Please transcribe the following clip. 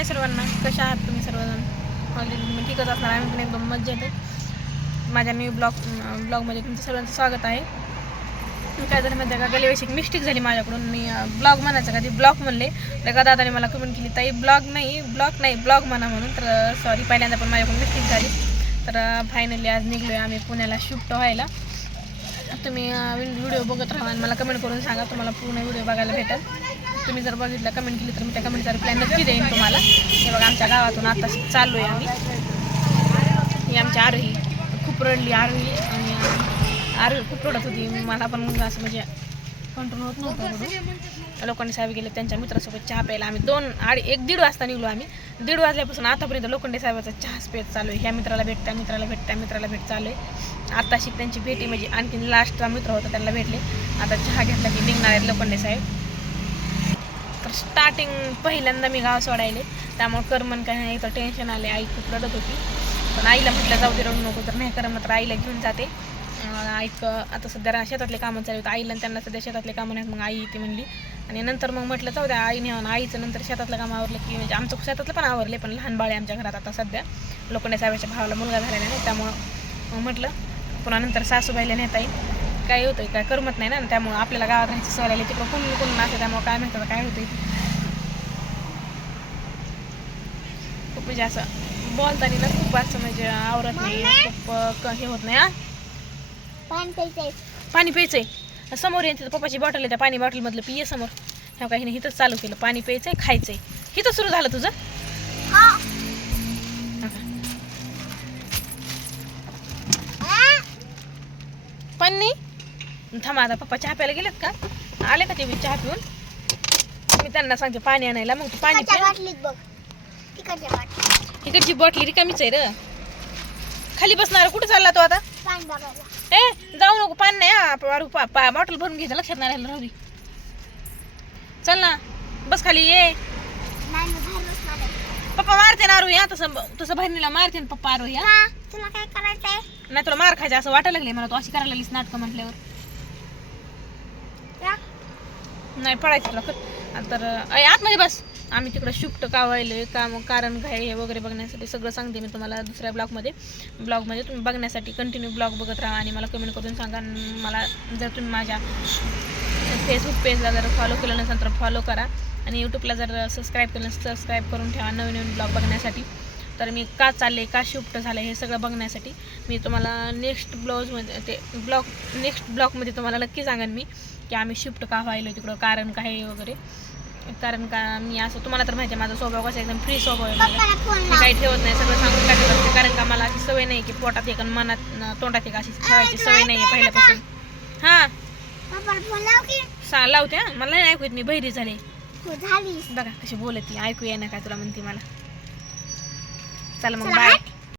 आहे सर्वांना. कशा आहात तुम्ही सर्वजण? म्हणजे तुम्ही ठीकच असणार. आम्ही पण एकदम मज्जा येते माझ्या न्यू ब्लॉग ब्लॉगमध्ये तुमचं सर्वांचं स्वागत आहे. काय झालं माहिती का? गेल्या वेळेस एक मिस्टेक झाली माझ्याकडून. मी ब्लॉग म्हणायचं का? ब्लॉग म्हणले. तर का दादाने मला कमेंट केली ताई ब्लॉग नाही ब्लॉग नाही ब्लॉग म्हणा म्हणून. तर सॉरी पहिल्यांदा पण माझ्याकडून मिस्टेक झाली. तर फायनली आज निघलो आहे आम्ही पुण्याला शिफ्ट व्हायला. तुम्ही व्हिडिओ बघत राहा आणि मला कमेंट करून सांगा. तुम्हाला पूर्ण व्हिडिओ बघायला भेटेल. तुम्ही जर बघितलं कमेंट केली तर मी त्या कमेंटचा रिप्लाय नक्की देईन तुम्हाला. हे बघा आमच्या गावातून आता चाललो आहे आम्ही. ही आमची आरोही खूप रडली आरोही आणि आरोही खूप रडत होती. मला पण असं म्हणजे कंट्रोल होत नव्हतं लोखंडे लोकांनी साहेब गेले त्यांच्या मित्रासोबत चहा प्यायला आम्ही दोन आडी एक दीड वाजता निघलो आम्ही. दीड वाजल्यापासून आतापर्यंत लोखंडे साहेबाचा चहाच पेत चालू आहे. ह्या मित्राला भेट त्या मित्राला भेट त्या मित्राला भेट चालू आहे. आताशी त्यांची भेटी म्हणजे आणखीन लास्टचा मित्र होता त्यांना भेटले. आता चहा घेतला की निघणार आहेत लोखंडे साहेब. स्टार्टिंग पहिल्यांदा मी गाव सोडायले. त्यामुळे करमन काय नाही तर टेन्शन आले आई खूप रडत होती. पण आईला म्हटलं जाऊ दे रडू नको तर नाही करमत तर आईला घेऊन जाते. अं, आईक आता सध्या शेतातले कामं चालू होतं आईला त्यांना सध्या शेतातले कामं नाहीत मग आई येते म्हणली. आणि नंतर मग म्हटलं जाऊ द्या आईने आईचं नंतर शेतातलं काम आवरलं की म्हणजे आमचं शेतातलं पण आवरले पण लहान बाळे आमच्या घरात आता सध्या. लोखंडे साहेबाच्या भावाला मुलगा झालेला नाही त्यामुळं मग म्हटलं पुन्हा नंतर सासूबाईला नेता येईल. काय होतंय काय करमत नाही ना. त्यामुळं आपल्याला गावात राहायची सवय आली तिकडं कोणी कोणी नसते त्यामुळं काय माहिती काय होतंय. खूप म्हणजे असं बोलताना ना खूप असं म्हणजे आवरत नाही खूप हे होत नाही हा. पाणी प्यायचंय. समोर येते पप्पाची बॉटल आहे त्या पाणी बॉटलमधलं पिये समोर. ह्या काही नाही इथंच चालू केलं पाणी प्यायचंय खायचंय. इथं सुरू झालं तुझं? पण नाही? थांबा आता पप्पा चहा प्यायला गेलेत का? आले का ते बी चहा पिऊन? मी त्यांना सांगते पाणी आणायला. मग तू पाणी इकडची बॉटली रिकामीच आहे र. खाली बसणार कुठं चालला तो आता? ए जाऊ नको पाणी नाही हा बॉटल भरून घ्यायचं लक्षात नाही राहिलं. चल ना बस खाली ये. पप्पा मारते ना आरोही तसं तसं बहिणीला मारते ना पप्पा आरोही तुला काय करायचंय? नाही तुला मार खायचं असं वाटायला लागले मला तू अशी करायला लागलीस नाटकं म्हटल्यावर. नाही पडायचं तुला खरं तर आतमध्ये बस. आम्ही तिकडं शिफ्ट का व्हायलो का मग कारण काय हे वगैरे बघण्यासाठी सगळं सांगते मी तुम्हाला दुसऱ्या ब्लॉगमध्ये. ब्लॉगमध्ये तुम्ही बघण्यासाठी कंटिन्यू ब्लॉग बघत राहा आणि मला कमेंट करून सांगा मला जर तुम्ही माझ्या फेसबुक पेजला जर फॉलो केलं नसेल तर फॉलो करा. आणि यूट्यूबला जर सबस्क्राईब केलं सबस्क्राईब करून ठेवा नवीन नवीन ब्लॉग बघण्यासाठी. तर मी का चालले का शिफ्ट झालं हे सगळं बघण्यासाठी मी तुम्हाला नेक्स्ट ब्लाऊजमध्ये ते ब्लॉग नेक्स्ट ब्लॉगमध्ये तुम्हाला नक्की सांगेन मी की आम्ही शिफ्ट का व्हायलो तिकडं कारण काय वगैरे. कारण का मी असं तुम्हाला तर माहिती आहे माझा स्वभाव कसा एकदम फ्री स्वभाव आहे मी काही ठेवत नाही सगळं सांगून टाकत असते. कारण का मला अशी सवय नाही की पोटात एक आणि मनात न- तोंडात एक अशी ठेवायची सवय नाही आहे पहिल्यापासून. हां. लावते हां. मला नाही ऐकू येत मी बहिरी झाले. हो झाली बघा कशी बोलत ती ऐकू येईना काय तुला म्हणते मला. चला मग बाय.